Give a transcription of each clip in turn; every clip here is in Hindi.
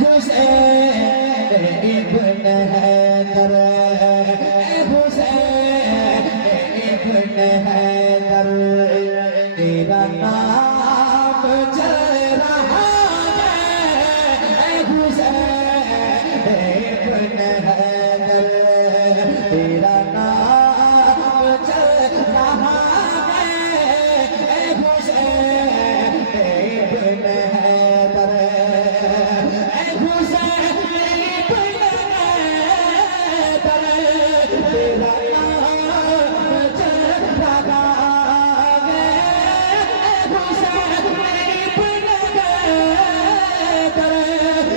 हुसैन इब्न हैदर, हुसैन इब्न हैदर, तेरा नाम चल रहा है हुसैन इब्न हैदर, तेरा नाम चल रहा है हुसैन इब्न हैदर, हुसैन इब्न हैदर, तेरा नाम चल रहा है हुसैन इब्न हैदर,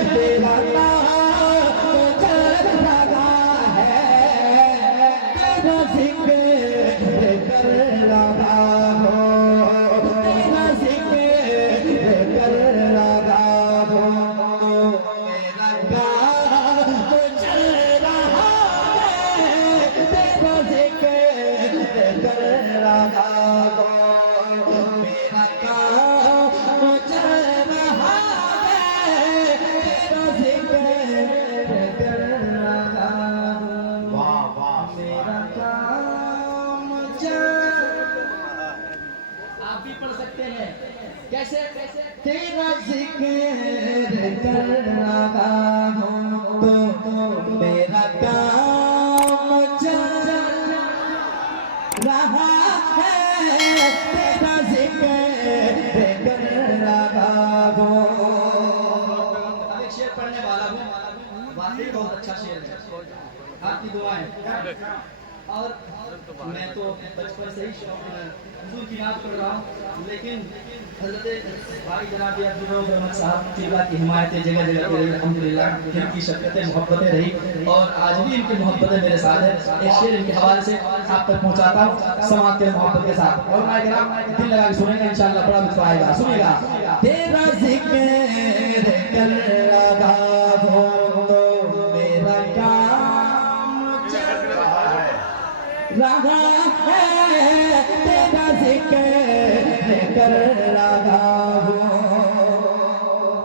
तेरा नाम चल रहा है, तेरा जिक्र कर रहा हो, तेरा जिक्र कर रहा हो, मेरा काम चल रहा है, तेरा जिक्र कर रहा हो, मेरा काम चल रहा है, तेरा जिक्र कर रहा हो, वाह वाह मेरा काम चल। आप भी पढ़ सकते हैं। कैसे? तेरा जिक्र कर रहा हूँ तो मेरा काम चल रहा है, तेरा जिक्र कर रहा हूँ। अब एक शेर पढ़ने वाला हूँ, वाकई बहुत अच्छा शेर है, आपकी दुआएं। और मैं तो बचपन से ही हुजूर की नात पढ़ रहा हूँ, लेकिन हज़रत भाई जनाब अब्दुल रहमान साहब की बात की हिमायत जगह जगह पे रही, अल्हम्दुलिल्लाह इनकी शफ़क़तें मोहब्बतें रही और आज भी इनकी मोहब्बतें मेरे साथ है। एक शेर इनके हवाले से आप तक पहुँचाता हूँ समाज के मोहब्बत के साथ, और मैं दिल लगा के सुनेंगे इंशाअल्लाह, बड़ा लुत्फ़ आएगा। सुनिएगा। तेरा ज़िक्र कर रहा हूँ तो मेरा काम चल रहा है, तेरा जिक्र कर रहा हूँ,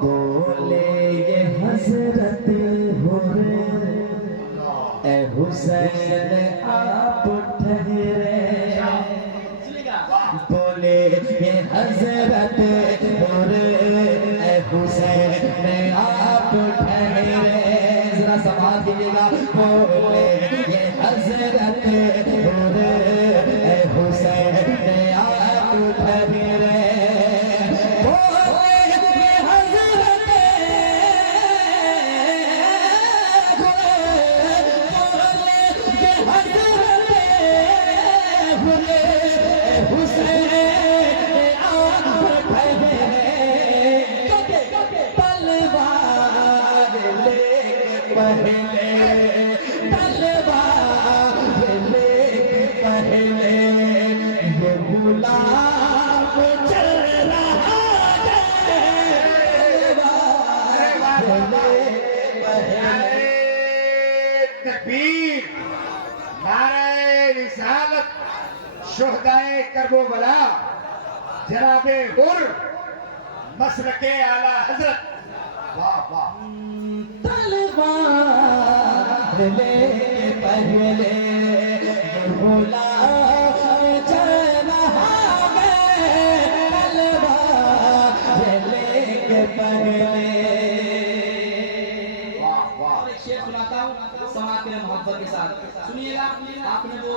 बोले ये हज़रत हुर्रे ए हुसैन आप ठहरे, बोले ये हज़रत हुर्रे ए हुसैन आप ठहरे, जरा समाज कीजिएगा। बोले ये हज़रत हुर्रे ए हुसैन आप ठहरे, बोले ये हज़रत बोले ये हज़रत हुर्रे ए हुसैन आप ठहरे, तलवार लेके पहले, तलवार लेके पहले ये गुलाम चल रहा है, तलवार लेके पहले। तकबीर, नारे रिसालत, शुहदाए करबला, जनाबे हुर, मसलके आला हजरत, वाह वाह। तलवार लेके पहले गुलाम चल रहा है, तलवार लेके पहले। वाह वाह। और एक शेर सुनाता हूँ समाज के मोहब्बत के साथ, सुनिएगा। आपने वो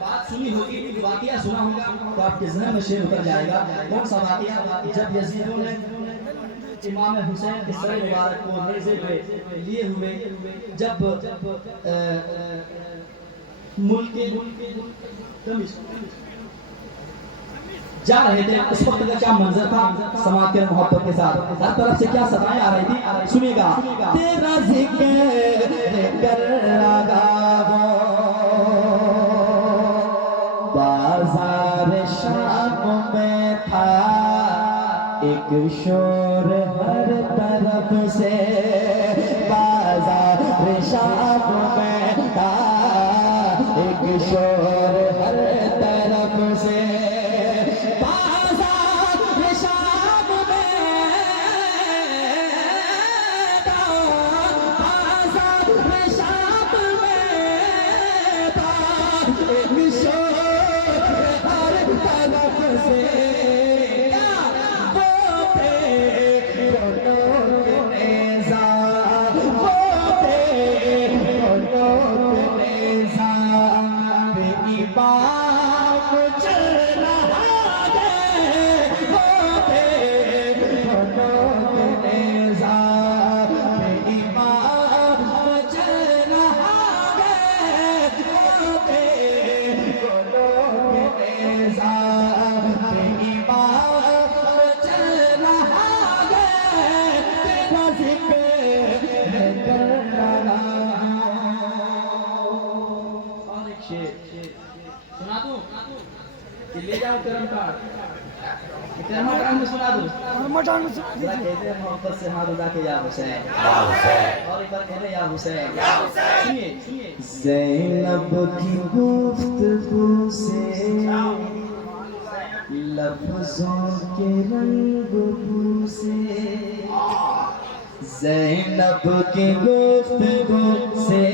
बात सुनी होगी, वाक़िया सुना होगा, तो आपके ज़हन में शेर उतर जाएगा। कौन सा वाक़िया? जब यजीदों ने इमाम हुसैन के सर मुबारक को नेज़े पे लिए हुए जब मुल्क जा रहे थे, उस वक्त का क्या मंजर था समाज के मोहब्बत के साथ, हर तरफ से क्या सदाएं आ रही थी। सुनिएगा। तेरा जिक्र कर रहा हूँ, बाजार शाम में था एक शोर हर तरफ से, बाजार शाम में था एक शोर हर तरफ से, बाजार शाम में ढंग से जरा कहते हैं मोहब्बत से हाथ उठा के या हुसैन, और एक बार कह रहे या हुसैन। सुनिए सुनिए। ज़ैनब की गुफ्तगू से लफ्ज़ों के रंग से, ज़ैनब की गुफ्तगू से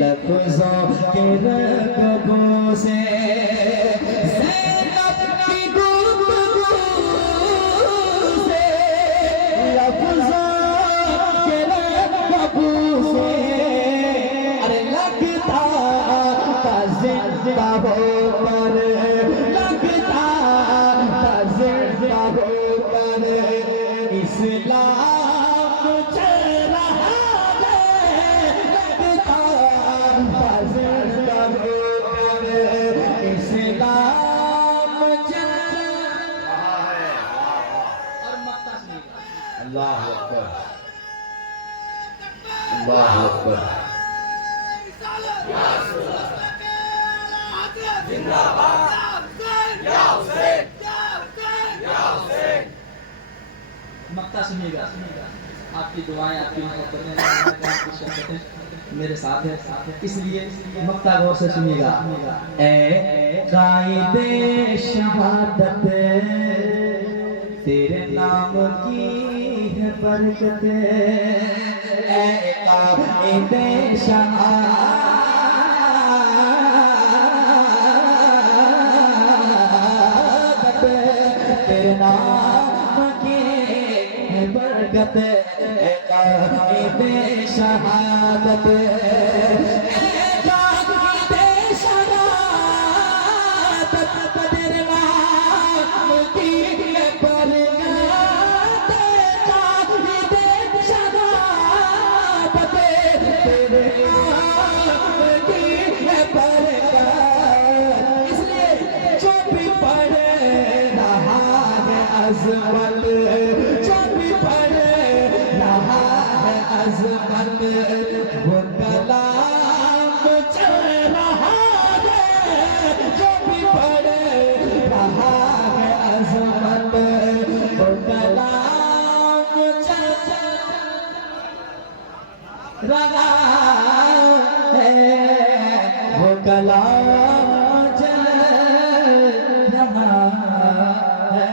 लफ्ज़ों के रंग से, ज़ैनब की गुफ्तगू से लफ्ज़ों के रंग से, अरे लगता था जिंदा होकर, लगता था जिंदा होकर इस्लाम चल रहा है, लगता था जिंदा होकर इस्लाम चल रहा है। और मक्ता सुनिएगा। अल्लाह अकबर, अल्लाह अकबर। मक्ता सुनिएगा। आपकी दुआएं, आपकी मोहब्बतें मेरे साथ है, इसलिए मक्ता गौर से सुनिएगा। ए कायदे शहादत तेरे नाम की है बरकत, ए कायदे शहादत तेरे नाम की है बरकत, ए कायदे शहादत, अज़मत जो भी पढ़ रहा है अज़मत, वो कलाम चल रहा है, जो भी पढ़ रहा है अज़मत, वो कलाम चल रहा है, वो कलाम चल रहा है।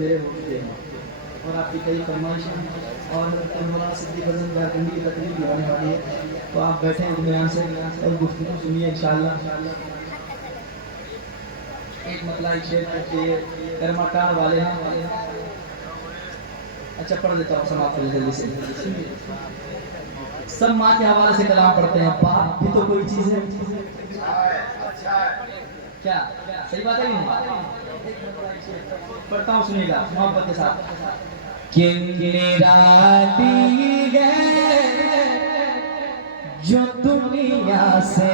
मेरे होते हैं और आपकी कई फरमाइशें और मौलाना सिद्दीक हसन कारकंदी की तकरीर भी होने वाली है, तो आप बैठे हैं इत्मीनान से और गुफ्तगू सुनिए इंशाअल्लाह। एक मतला एक शेर के कर्माटान वाले हैं, अच्छा पढ़ देता हूँ, समाप्त कर जल्दी से। सब माँ के हवाले से कलाम पढ़ते हैं, बाप भी तो कोई चीज़ है, क्या सही बात है कि नहीं? पढ़ता हूँ सुनिएगा मोहब्बत के साथ। कि निराली है जो दुनिया से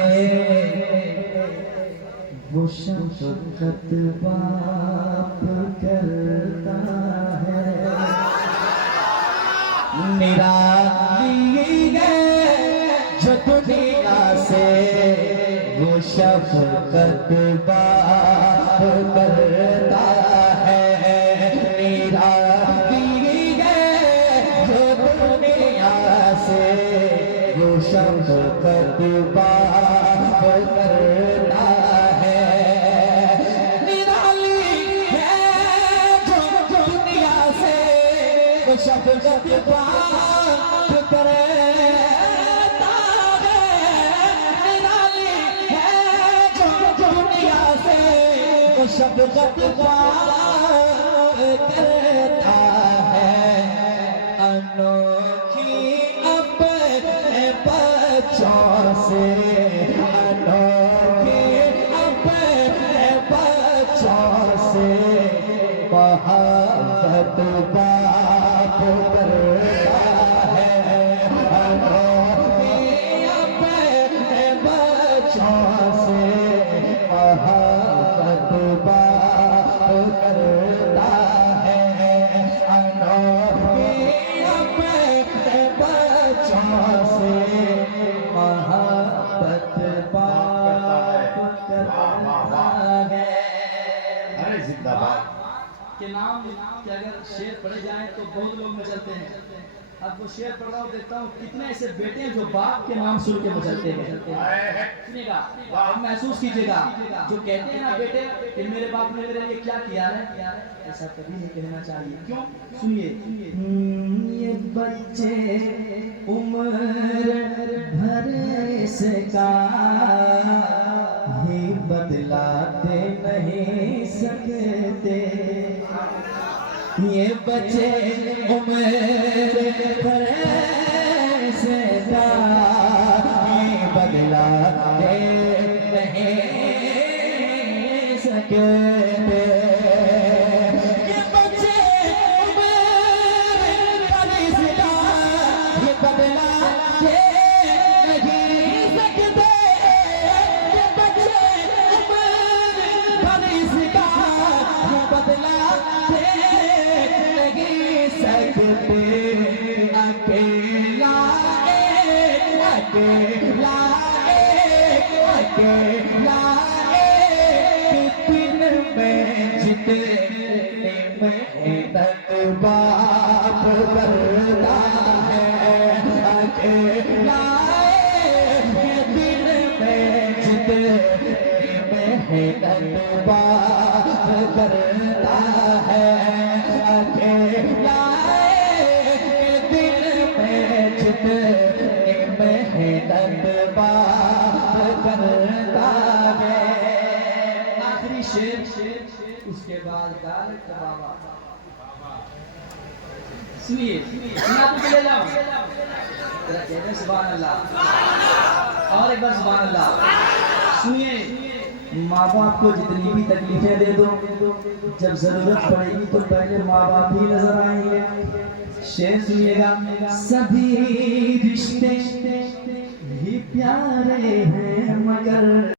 वो शफ़क़त बाप करता है, निराली है जो दुनिया से वो शफ़क़त बाप करता है, निराली है जो दुनिया से वो शफ़क़त बाप करता है, निराली है जो दुनिया से वो शफ़क़त बाप करता है, निराली है जो दुनिया से वो शफ़क़त बाप करता है, अनोखी अपने बच्चों से, अनोखी अपने बच्चों से मोहब्बत बाप करता है, अनोखी अपने बच्चों से मोहब्बत बाप करता है, अनोखी अपने बच्चों से मोहब्बत के नाम के अगर शेर पढ़े जाए तो बहुत लोग मचलते हैं। अब वो शेर पढ़ रहा हूँ, देखता हूँ कितने ऐसे बेटे हैं जो बाप के नाम सुन के मचलते हैं। सुनिएगा, आप महसूस कीजिएगा, जो कहते हैं ना बेटे कि मेरे बाप ने मेरे लिए क्या किया है, ऐसा कभी नहीं कहना चाहिए। क्यों? सुनिए, ये बच्चे उम्र भर से का ही बदलाते नहीं सकते। ये बच्चे उम्र भर से का ही बदलाते नहीं सकते। ये बच्चे उम्र भर से का ही बदलाते नहीं सकते। ये बच्चे उम्र भर से का ही बदलाते नहीं सकते। अकेला दिन में जितने मेहनत बाप करता है, अकेला दिन में जितने मेहनत बाप करता है, अकेला दिन में जितने मेहनत बाप करता है। आखिरी शेर, उसके बाद गाल बाबा। सुनिए, मैं आपको ले जाऊं, जरा कहते सुभान अल्लाह, और एक बार सुभान अल्लाह। सुनिए, माँ बाप को जितनी भी तकलीफें दे दो, जब जरूरत पड़ेगी तो पहले माँ बाप ही नजर आएंगे। शेर सुनिएगा, सभी रिश्ते ही प्यारे हैं मगर